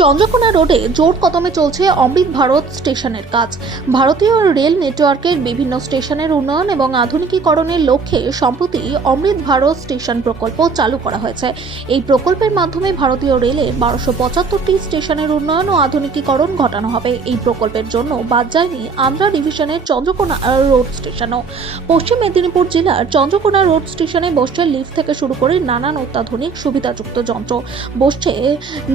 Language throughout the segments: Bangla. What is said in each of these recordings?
চন্দ্রকোনা রোডে জোর কদমে চলছে অমৃত ভারত স্টেশনের কাজ। ভারতীয় রেল নেটওয়ার্কের বিভিন্ন স্টেশনের উন্নয়ন এবং আধুনিকীকরণের লক্ষ্যে সম্প্রতি অমৃত ভারত স্টেশন প্রকল্প চালু করা হয়েছে। এই প্রকল্পের মাধ্যমে ভারতীয় রেলে বারোশো পঁচাত্তরটি স্টেশনের উন্নয়ন ও আধুনিকীকরণ ঘটানো হবে। এই প্রকল্পের জন্য বাদ যায়নি আন্ধ্রা ডিভিশনের চন্দ্রকোনা রোড স্টেশনও। পশ্চিম মেদিনীপুর জেলার চন্দ্রকোনা রোড স্টেশনে বসছে লিফট থেকে শুরু করে নানান অত্যাধুনিক সুবিধাযুক্ত যন্ত্র। বসছে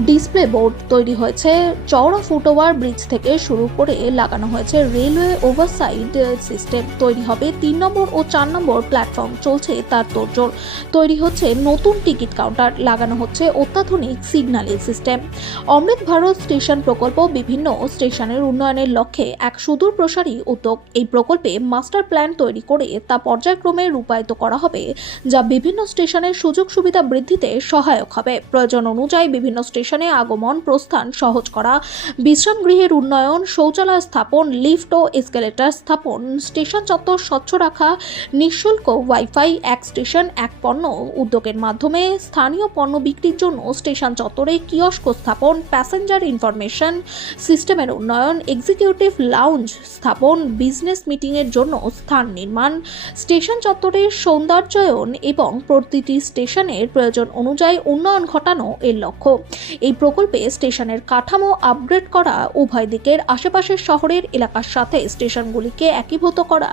ডিসপ্লে বোর্ড। তৈরি হয়েছে। চওড়া ফুটওভার ব্রিজ থেকে শুরু করে লাগানো হয়েছে রেলওয়ে ওভারসাইড সিস্টেম। তৈরি হবে তিন নম্বর ও চার নম্বর প্ল্যাটফর্ম। চলছে তার তোড়জোড়। তৈরি হচ্ছে নতুন টিকিট কাউন্টার। লাগানো হচ্ছে অত্যাধুনিক signalling system. Amrit Bharat station প্রকল্প বিভিন্ন স্টেশনের উন্নয়নের লক্ষ্যে এক সুদূর প্রসারী উদ্যোগ। এই প্রকল্পে মাস্টার প্ল্যান তৈরি করে তা পর্যায়ক্রমে রূপায়িত করা হবে, যা বিভিন্ন স্টেশনের সুযোগ সুবিধা বৃদ্ধিতে সহায়ক হবে। প্রয়োজন অনুযায়ী বিভিন্ন স্টেশনে আগমন প্রস্থান সহজ করা। বিশ্রাম গৃহের উন্নয়ন, শৌচালয় স্থাপন, লিফট ও এসকেলেটর স্থাপন, স্টেশন চত্বর স্বচ্ছ রাখা, নিঃশুল্ক ওয়াইফাই এক স্টেশন, এক পণ্য উদ্যোগের মাধ্যমে স্থানীয় পণ্য বিক্রির জন্য স্টেশন চত্বরে কিয়স্ক স্থাপন প্যাসেঞ্জার ইনফরমেশন সিস্টেমের উন্নয়ন এক্সিকিউটিভ লাউঞ্জ স্থাপন বিজনেস মিটিংয়ের জন্য স্থান নির্মাণ, স্টেশন চত্বরের সৌন্দর্যায়ন এবং প্রতিটি স্টেশনের প্রয়োজন অনুযায়ী উন্নয়ন ঘটানো এর লক্ষ্য। এই প্রকল্পে স্টেশনের কাঠামো আপগ্রেড করা উভয় দিকের আশেপাশের শহরের এলাকার সাথে স্টেশনগুলিকে একীভূত করা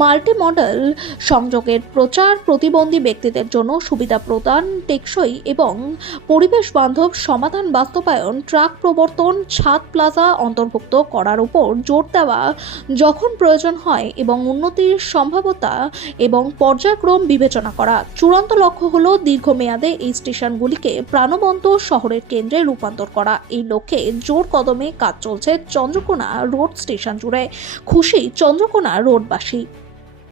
মাল্টি মডেল সংযোগের প্রচার প্রতিবন্ধী ব্যক্তিদের জন্য সুবিধা প্রদান টেকসই এবং পরিবেশ বান্ধব সমাধান বাস্তবায়ন, ট্রাক প্রবর্তন, ছাদ প্লাজা অন্তর্ভুক্ত করার উপর জোর দেওয়া যখন প্রয়োজন হয় এবং উন্নতির সম্ভাব্যতা এবং পর্যায়ক্রম বিবেচনা করা। চূড়ান্ত লক্ষ্য হল দীর্ঘমেয়াদে এই স্টেশনগুলিকে প্রাণবন্ত শহরের কেন্দ্রে রূপান্তর করা এই লক্ষ্যে জোর কদমে কাজ চলছে চন্দ্রকোনা রোড স্টেশন জুড়ে। খুশি চন্দ্রকোনা রোডবাসী।